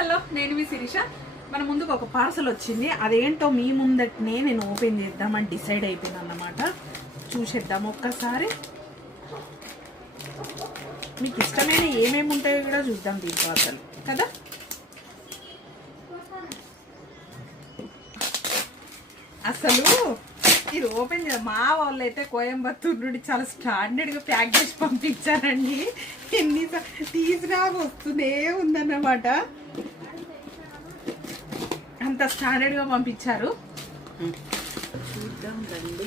Hello, నేను మీ శిరీష. మన ముందుకు ఒక పార్సల్ వచ్చింది. అదేంటో మీ ముందటనే నేను ఓపెన్ చేద్దామని డిసైడ్ అయిపోయింది అన్నమాట. చూసేద్దాం ఒక్కసారి. మీకు ఇష్టమైన ఏమేమి ఉంటాయో కూడా చూద్దాం దీంట్లో అసలు కదా. అసలు ఇది ఓపెన్ చేద్దాం. మా వాళ్ళు అయితే కోయంబత్తూరు నుండి చాలా స్టాండర్డ్గా ప్యాక్ చేసి పంపించారండి. ఎన్ని తీసినా వస్తూనే ఉందన్నమాట. అంత స్టాండర్డ్గా పంపించారు. చూద్దాం రండి.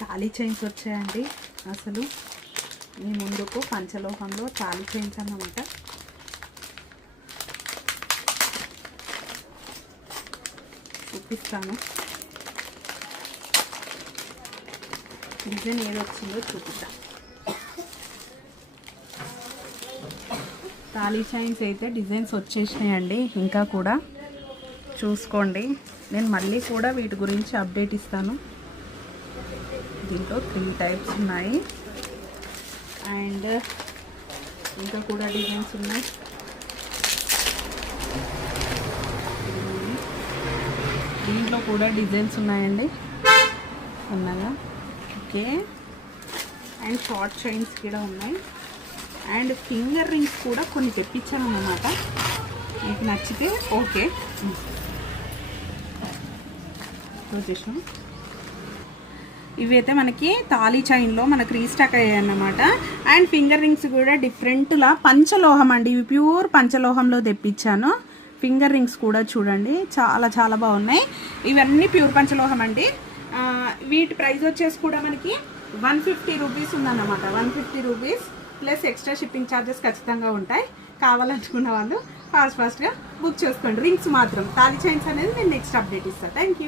తాళీ చైన్స్ వచ్చాయండి. అసలు మీ ముందుకు పంచలోహంలో తాళీ చైన్స్ అన్నమాట. చూపిస్తాను. డిజైన్ ఏది వచ్చిందో చూపిస్తాను. తాళీ చైన్స్ అయితే డిజైన్స్ వచ్చేసినాయండి. ఇంకా కూడా చూసుకోండి. నేను మళ్ళీ కూడా వీటి గురించి అప్డేట్ ఇస్తాను. దీంట్లో 3 టైప్స్ ఉన్నాయి. అండ్ ఇంకా కూడా డిజైన్స్ ఉన్నాయి. దీంట్లో కూడా డిజైన్స్ ఉన్నాయండి. ఉన్నాయా? ఓకే. అండ్ షార్ట్ చైన్స్ కూడా ఉన్నాయి. అండ్ ఫింగర్ రింగ్స్ కూడా కొన్ని తెప్పించాను అన్నమాట. మీకు నచ్చితే ఓకే. వచ్చేసాం. ఇవి అయితే మనకి తాళీ చైన్లో మనకు రీస్టాక్ అయ్యాయి అన్నమాట. అండ్ ఫింగర్ రింగ్స్ కూడా డిఫరెంట్లా పంచలోహం అండి. ఇవి ప్యూర్ పంచలోహంలో తెప్పించాను. ఫింగర్ రింగ్స్ కూడా చూడండి, చాలా చాలా బాగున్నాయి. ఇవన్నీ ప్యూర్ పంచలోహం అండి. వీటి ప్రైస్ వచ్చేసి కూడా మనకి 150 రూపీస్ ఉందన్నమాట. 150 rupees plus extra shipping charges ఖచ్చితంగా ఉంటాయి. కావాలనుకున్న వాళ్ళు ఫాస్ట్గా బుక్ చేసుకోండి. రింగ్స్ మాత్రం తాళీ చైన్స్ అనేది నేను నెక్స్ట్ అప్డేట్ ఇస్తాను. Thank you.